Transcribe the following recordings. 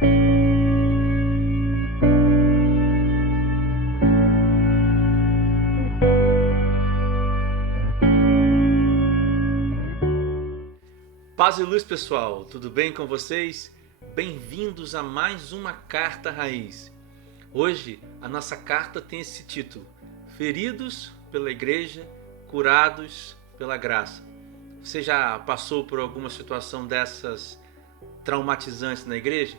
Paz e luz, pessoal, tudo bem com vocês? Bem-vindos a mais uma Carta Raiz. Hoje a nossa carta tem esse título: Feridos pela Igreja, Curados pela Graça. Você já passou por alguma situação dessas traumatizantes na igreja?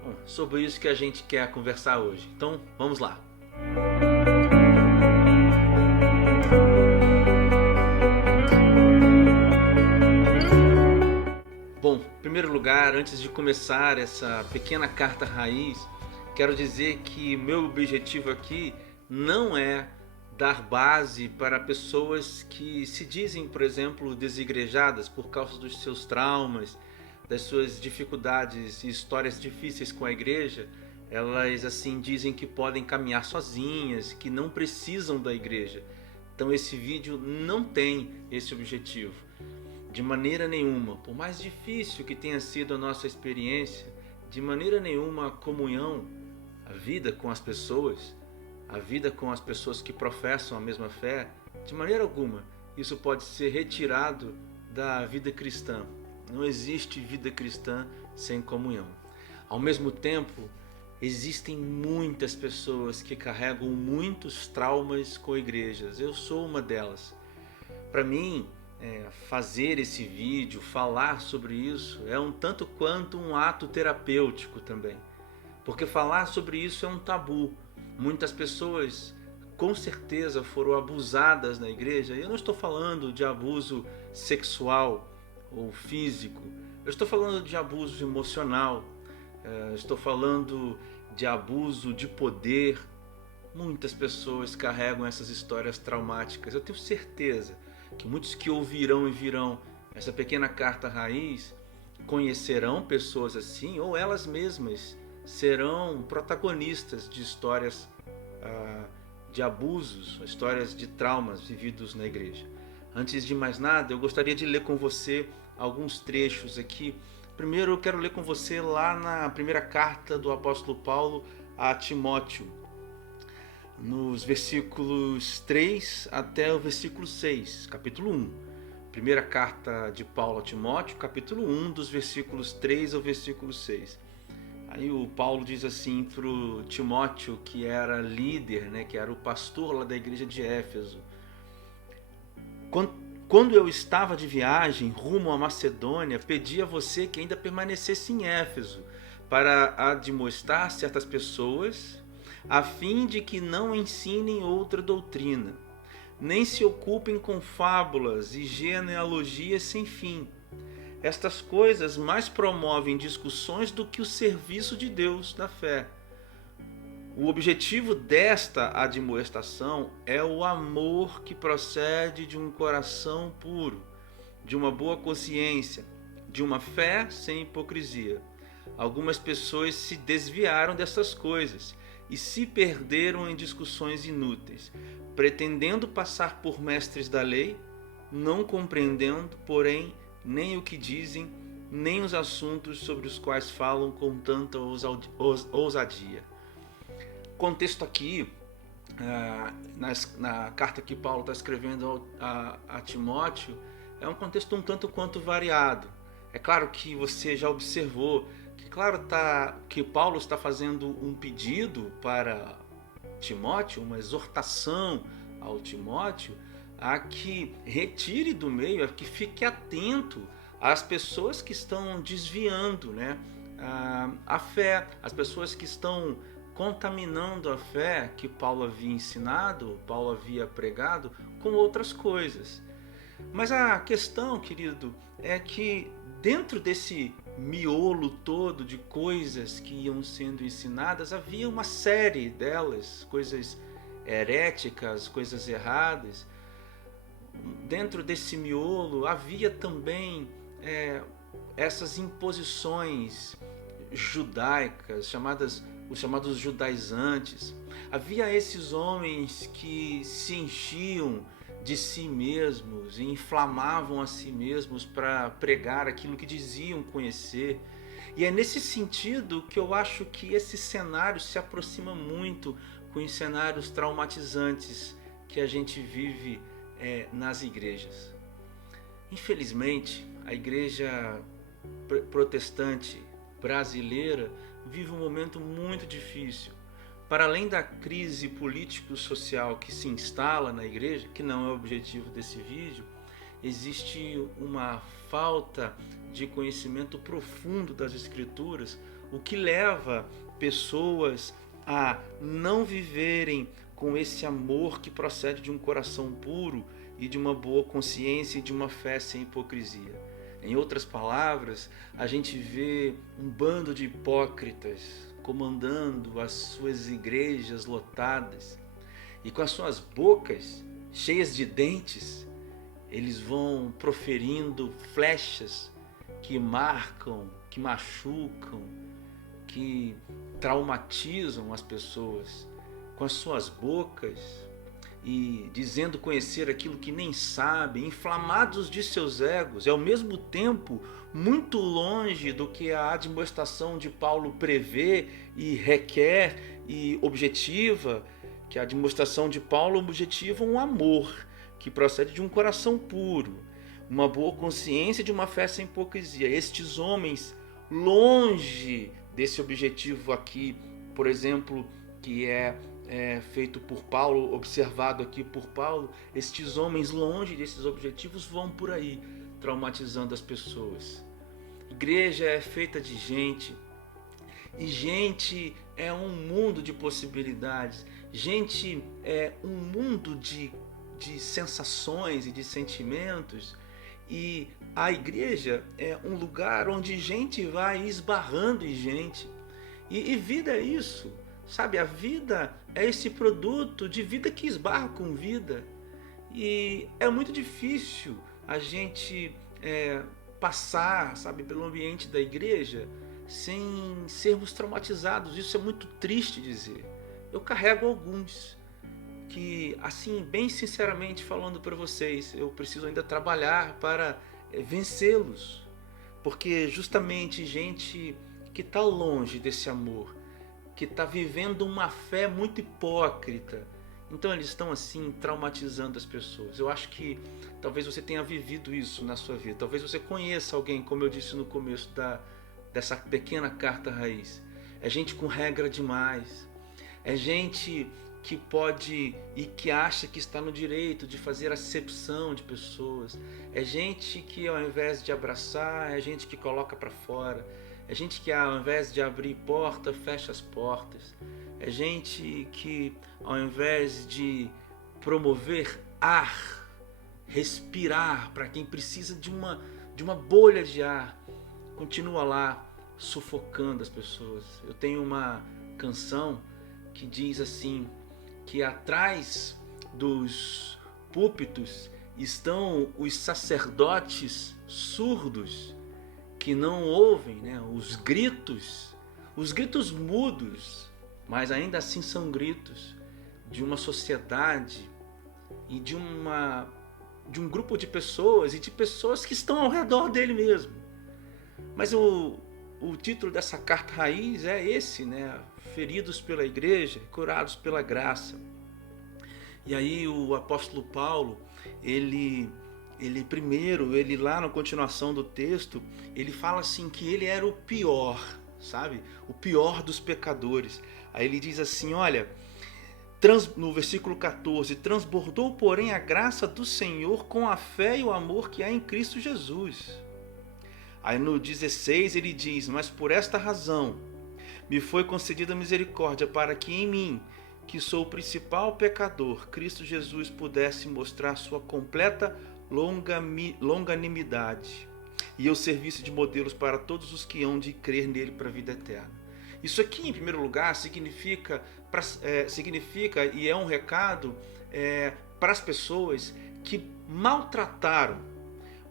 Bom, sobre isso que a gente quer conversar hoje. Então, vamos lá. Bom, em primeiro lugar, antes de começar essa pequena carta raiz, quero dizer que meu objetivo aqui não é dar base para pessoas que se dizem, por exemplo, desigrejadas por causa dos seus traumas, das suas dificuldades e histórias difíceis com a igreja. Elas assim dizem que podem caminhar sozinhas, que não precisam da igreja. Então esse vídeo não tem esse objetivo. De maneira nenhuma, por mais difícil que tenha sido a nossa experiência, de maneira nenhuma a comunhão, a vida com as pessoas, a vida com as pessoas que professam a mesma fé, de maneira alguma isso pode ser retirado da vida cristã. Não existe vida cristã sem comunhão. Ao mesmo tempo, existem muitas pessoas que carregam muitos traumas com igrejas. Eu sou uma delas. Para mim, fazer esse vídeo, falar sobre isso, é um tanto quanto um ato terapêutico também. Porque falar sobre isso é um tabu. Muitas pessoas com certeza foram abusadas na igreja. Eu não estou falando de abuso sexual ou físico. Eu estou falando de abuso emocional. Estou falando de abuso de poder. Muitas pessoas carregam essas histórias traumáticas. Eu tenho certeza que muitos que ouvirão e virão essa pequena carta raiz conhecerão pessoas assim, ou elas mesmas serão protagonistas de histórias de abusos, histórias de traumas vividos na igreja. Antes de mais nada, eu gostaria de ler com você alguns trechos aqui. Primeiro eu quero ler com você lá na primeira carta do apóstolo Paulo a Timóteo, nos versículos 3 até o versículo 6, capítulo 1. Primeira carta de Paulo a Timóteo, capítulo 1, dos versículos 3 ao versículo 6. Aí o Paulo diz assim para o Timóteo, que era líder, que era o pastor lá da igreja de Éfeso: Quando eu estava de viagem rumo à Macedônia, pedi a você que ainda permanecesse em Éfeso para admoestar certas pessoas, a fim de que não ensinem outra doutrina, nem se ocupem com fábulas e genealogias sem fim. Estas coisas mais promovem discussões do que o serviço de Deus na fé. O objetivo desta admoestação é o amor que procede de um coração puro, de uma boa consciência, de uma fé sem hipocrisia. Algumas pessoas se desviaram dessas coisas e se perderam em discussões inúteis, pretendendo passar por mestres da lei, não compreendendo, porém, nem o que dizem, nem os assuntos sobre os quais falam com tanta ousadia. O contexto aqui, na carta que Paulo está escrevendo a Timóteo, é um contexto um tanto quanto variado. É claro que você já observou que Paulo está fazendo um pedido para Timóteo, uma exortação ao Timóteo, a que retire do meio, a que fique atento às pessoas que estão desviando a fé, as pessoas que estão contaminando a fé que Paulo havia ensinado, Paulo havia pregado, com outras coisas. Mas a questão, querido, é que dentro desse miolo todo de coisas que iam sendo ensinadas, havia uma série delas, coisas heréticas, coisas erradas. Dentro desse miolo havia também essas imposições judaicas, os chamados judaizantes. Havia esses homens que se enchiam de si mesmos e inflamavam a si mesmos para pregar aquilo que diziam conhecer. E é nesse sentido que eu acho que esse cenário se aproxima muito com os cenários traumatizantes que a gente vive nas igrejas. Infelizmente, a igreja protestante brasileira vive um momento muito difícil. Para além da crise político-social que se instala na igreja, que não é o objetivo desse vídeo, existe uma falta de conhecimento profundo das Escrituras, o que leva pessoas a não viverem com esse amor que procede de um coração puro e de uma boa consciência e de uma fé sem hipocrisia. Em outras palavras, a gente vê um bando de hipócritas comandando as suas igrejas lotadas, e com as suas bocas cheias de dentes, eles vão proferindo flechas que marcam, que machucam, que traumatizam as pessoas com as suas bocas, e dizendo conhecer aquilo que nem sabem, inflamados de seus egos, e ao mesmo tempo muito longe do que a admoestação de Paulo prevê e requer e objetiva, que a admoestação de Paulo objetiva um amor que procede de um coração puro, uma boa consciência de uma fé sem hipocrisia. Estes homens, longe desse objetivo aqui, por exemplo, que é feito por Paulo, observado aqui por Paulo, estes homens longe desses objetivos vão por aí traumatizando as pessoas. Igreja é feita de gente, e gente é um mundo de possibilidades, gente é um mundo de sensações e de sentimentos, e a igreja é um lugar onde gente vai esbarrando em gente, e vida é isso. Sabe, a vida é esse produto de vida que esbarra com vida. E é muito difícil a gente passar, sabe, pelo ambiente da igreja sem sermos traumatizados. Isso é muito triste dizer. Eu carrego alguns que, assim, bem sinceramente falando para vocês, eu preciso ainda trabalhar para vencê-los. Porque justamente gente que está longe desse amor, que está vivendo uma fé muito hipócrita, então eles estão assim traumatizando as pessoas. Eu acho que talvez você tenha vivido isso na sua vida, talvez você conheça alguém, como eu disse no começo dessa pequena carta raiz. É gente com regra demais, é gente que pode e que acha que está no direito de fazer acepção de pessoas, é gente que ao invés de abraçar, é gente que coloca para fora, é gente que ao invés de abrir porta, fecha as portas. É gente que ao invés de promover ar, respirar para quem precisa de uma bolha de ar, continua lá sufocando as pessoas. Eu tenho uma canção que diz assim, que atrás dos púlpitos estão os sacerdotes surdos, que não ouvem, né, os gritos mudos, mas ainda assim são gritos de uma sociedade e de um grupo de pessoas e de pessoas que estão ao redor dele mesmo. Mas o título dessa carta raiz é esse, né? Feridos pela igreja, curados pela graça. E aí o apóstolo Paulo, ele lá na continuação do texto, ele fala assim que ele era o pior, sabe? O pior dos pecadores. Aí ele diz assim, olha, no versículo 14, transbordou, porém, a graça do Senhor com a fé e o amor que há em Cristo Jesus. Aí no 16 ele diz, mas por esta razão me foi concedida misericórdia, para que em mim, que sou o principal pecador, Cristo Jesus pudesse mostrar sua completa longanimidade e eu servisse de modelos para todos os que hão de crer nele para a vida eterna. Isso aqui, em primeiro lugar, significa e é um recado para as pessoas que maltrataram,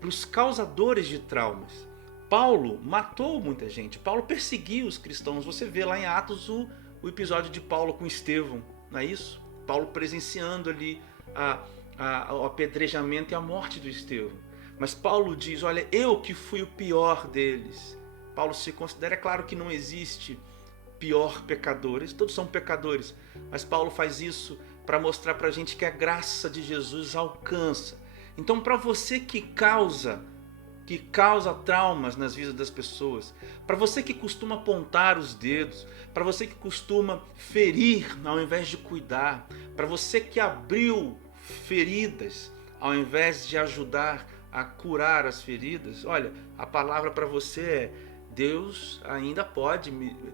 para os causadores de traumas. Paulo matou muita gente, Paulo perseguiu os cristãos. Você vê lá em Atos o episódio de Paulo com Estevão, não é isso? Paulo presenciando ali o apedrejamento e a morte do Estevão. Mas Paulo diz, olha, eu que fui o pior deles. Paulo se considera. É claro que não existe pior pecadores, todos são pecadores, mas Paulo faz isso para mostrar para a gente que a graça de Jesus alcança. Então, para você que causa traumas nas vidas das pessoas, para você que costuma apontar os dedos, para você que costuma ferir ao invés de cuidar, para você que abriu feridas ao invés de ajudar a curar as feridas, olha, a palavra para você é: Deus ainda pode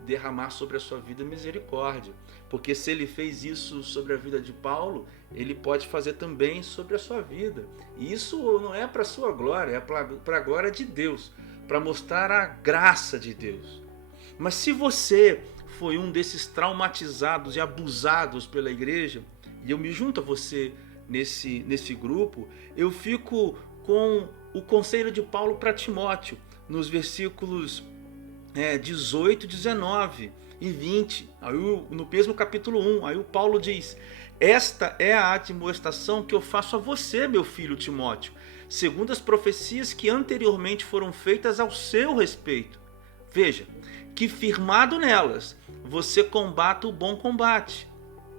derramar sobre a sua vida misericórdia, porque se ele fez isso sobre a vida de Paulo, ele pode fazer também sobre a sua vida. E isso não é para a sua glória, é para a glória de Deus, para mostrar a graça de Deus. Mas se você foi um desses traumatizados e abusados pela igreja, e eu me junto a você nesse grupo, eu fico com o conselho de Paulo para Timóteo, nos versículos 18, 19 e 20, aí, no mesmo capítulo 1, aí o Paulo diz: esta é a admoestação que eu faço a você, meu filho Timóteo, segundo as profecias que anteriormente foram feitas ao seu respeito. Veja, que firmado nelas, você combata o bom combate.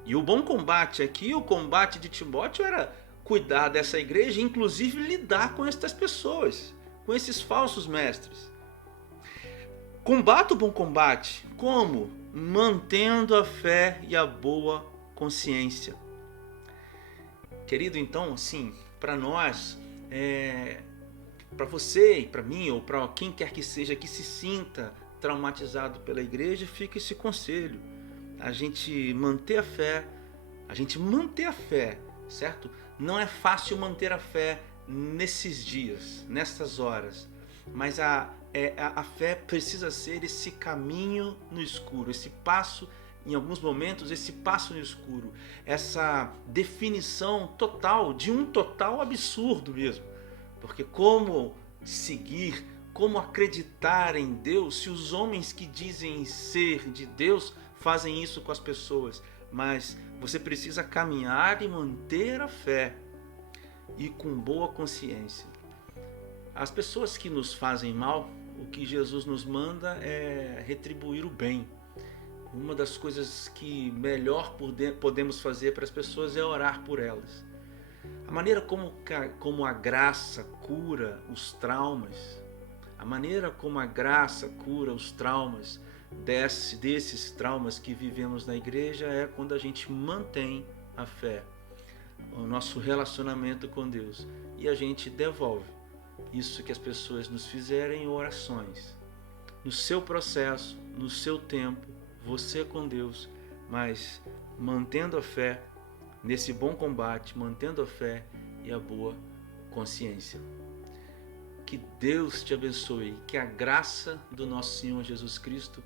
E o bom combate aqui, o combate de Timóteo, era cuidar dessa igreja e inclusive lidar com estas pessoas, com esses falsos mestres. Combata o bom combate. Como? Mantendo a fé e a boa consciência. Querido, então, assim, para nós, para você e para mim, ou para quem quer que seja que se sinta traumatizado pela igreja, fica esse conselho. A gente manter a fé, certo? Não é fácil manter a fé nesses dias, nessas horas, mas a fé precisa ser esse caminho no escuro, esse passo, em alguns momentos, esse passo no escuro, essa definição total, de um total absurdo mesmo, porque como seguir, como acreditar em Deus se os homens que dizem ser de Deus fazem isso com as pessoas? Mas você precisa caminhar e manter a fé e com boa consciência. As pessoas que nos fazem mal, o que Jesus nos manda é retribuir o bem. Uma das coisas que melhor podemos fazer para as pessoas é orar por elas. A maneira como a graça cura os traumas, a maneira como a graça cura os traumas desses traumas que vivemos na igreja é quando a gente mantém a fé, o nosso relacionamento com Deus, e a gente devolve isso que as pessoas nos fizerem em orações, no seu processo, no seu tempo, você com Deus, mas mantendo a fé nesse bom combate, mantendo a fé e a boa consciência. Que Deus te abençoe, que a graça do nosso Senhor Jesus Cristo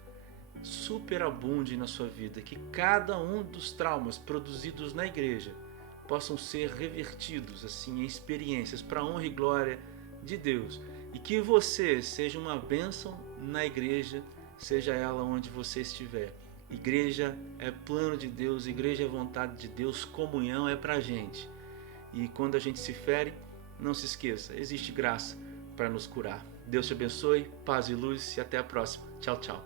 superabunde na sua vida, que cada um dos traumas produzidos na igreja possam ser revertidos assim em experiências para a honra e glória de Deus, e que você seja uma bênção na igreja, seja ela onde você estiver. Igreja é plano de Deus, igreja é vontade de Deus, comunhão é pra gente. E quando a gente se fere, não se esqueça, existe graça para nos curar. Deus te abençoe, paz e luz, e até a próxima. Tchau, tchau.